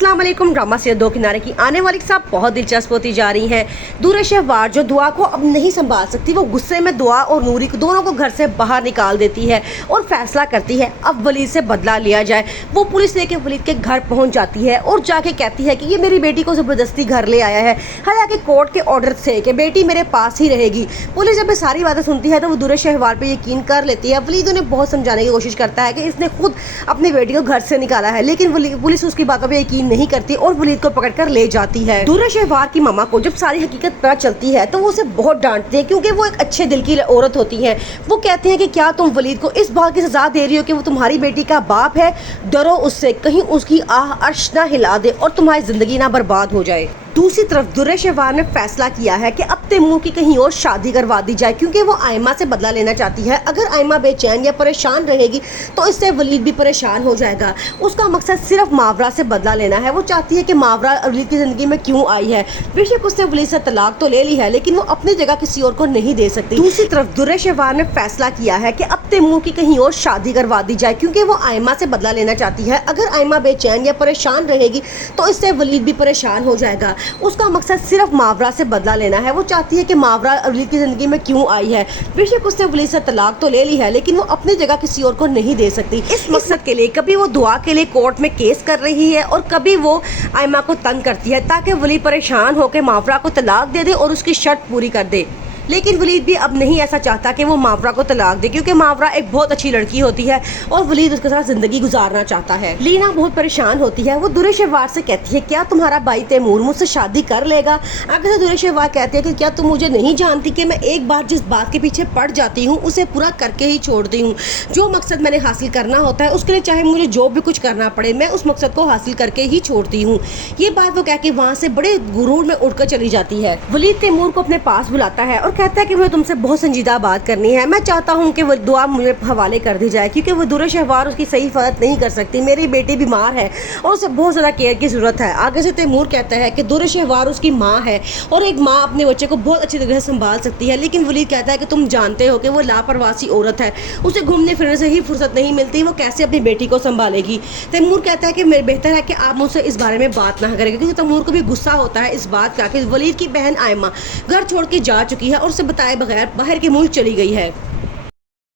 अस्सलाम वालेकुम। ड्रामा से दो किनारे की आने वाली साहब बहुत दिलचस्प होती जा रही हैं। दूर शहवार जो दुआ को अब नहीं संभाल सकती, वो गुस्से में दुआ और नूरी को दोनों को घर से बाहर निकाल देती है और फैसला करती है अब वलीद से बदला लिया जाए। वो पुलिस लेके वलीद के घर पहुंच जाती है और जाके कहती है कि ये मेरी बेटी को ज़बरदस्ती घर ले आया है, हालांकि कोर्ट के ऑर्डर थे कि बेटी मेरे पास ही रहेगी। पुलिस जब ये सारी बातें सुनती है तो वो दूर शहवार पर यकीन कर लेती है। वलीद उन्हें बहुत समझाने की कोशिश करता है कि इसने खुद अपनी बेटी को घर से निकाला है, लेकिन पुलिस उसकी बातों पे यकीन नहीं करती और वलीद को पकड़कर ले जाती है। दूर शहवार की मामा को जब सारी हकीकत पता चलती है तो वो उसे बहुत डांटती है, क्योंकि वो एक अच्छे दिल की औरत होती है। वो कहते हैं कि क्या तुम वलीद को इस बात की सजा दे रही हो कि वो तुम्हारी बेटी का बाप है? डरो उससे, कहीं उसकी आह अर्श ना हिला दे और तुम्हारी जिंदगी ना बर्बाद हो जाए। दूसरी तरफ दुर्र शहवार ने फैसला किया है कि अब तैमूर की कहीं और शादी करवा दी जाए, क्योंकि वो आयमा से बदला लेना चाहती है। अगर आयमा बेचैन या परेशान रहेगी तो इससे वलीद भी परेशान हो जाएगा। उसका मकसद सिर्फ मावरा से बदला लेना है। वो चाहती है कि मावरा वलीद की ज़िंदगी में क्यों आई है। बेशक उसने वलीद से तलाक तो ले ली है, लेकिन वो अपनी जगह किसी और को नहीं दे सकती। दूसरी तरफ दुर्र शहवार ने फैसला किया है कि अब तैमूर की कहीं और शादी करवा दी जाए, क्योंकि वो आयमा से बदला लेना चाहती है। अगर आयमा बेचैन या परेशान रहेगी तो इससे वलीद भी परेशान हो जाएगा। उसका मकसद सिर्फ मावरा से बदला लेना है। वो चाहती है कि मावरा वलीद की ज़िंदगी में क्यों आई है। बेशक उसने वलीद से तलाक तो ले ली है, लेकिन वो अपनी जगह किसी और को नहीं दे सकती। इस मकसद के लिए कभी वो दुआ के लिए कोर्ट में केस कर रही है और कभी वो आयमा को तंग करती है ताकि वलीद परेशान होकर मावरा को तलाक दे दे और उसकी शर्त पूरी कर दे। लेकिन वलीद भी अब नहीं ऐसा चाहता कि वो मावरा को तलाक दे, क्योंकि मावरा एक बहुत अच्छी लड़की होती है और वलीद उसके साथ ज़िंदगी गुजारना चाहता है। लीना बहुत परेशान होती है। वो दुर्र शहवार से कहती है क्या तुम्हारा भाई तैमूर मुझसे शादी कर लेगा? आगे से दुर्र शहवार कहती है कि क्या तुम मुझे नहीं जानती कि मैं एक बार जिस बात के पीछे पड़ जाती हूँ उसे पूरा करके ही छोड़ती हूँ। जो मकसद मैंने हासिल करना होता है उसके लिए चाहे मुझे जो भी कुछ करना पड़े, मैं उस मकसद को हासिल करके ही छोड़ती हूँ। ये बात वो कह के वहाँ से बड़े गुरूर में उड़कर चली जाती है। वलीद तैमूर को अपने पास बुलाता है और कहता है कि मुझे तुमसे बहुत संजीदा बात करनी है। मैं चाहता हूँ कि वो दुआ मुझे हवाले कर दी जाए, क्योंकि वो दूर शहवार उसकी सही हिफाजत नहीं कर सकती। मेरी बेटी बीमार है और उसे बहुत ज़्यादा केयर की ज़रूरत है। आगे से तैमूर कहता है कि दूर शहवार उसकी माँ है और एक माँ अपने बच्चे को बहुत अच्छी तरह से संभाल सकती है, लेकिन वलीद कहता है कि तुम जानते हो कि वो लापरवाही औरत है, उसे घूमने फिरने से ही फुर्सत नहीं मिलती, वो कैसे अपनी बेटी को संभालेगी। तैमूर कहता है कि मेरे बेहतर है कि आप मुझसे इस बारे में बात ना करेंगे, क्योंकि तैमूर को भी गुस्सा होता है इस बात का कि वलीद की बहन आयमा घर छोड़ के जा चुकी है और उसे बताए बगैर बाहर के मुल्क चली गई है।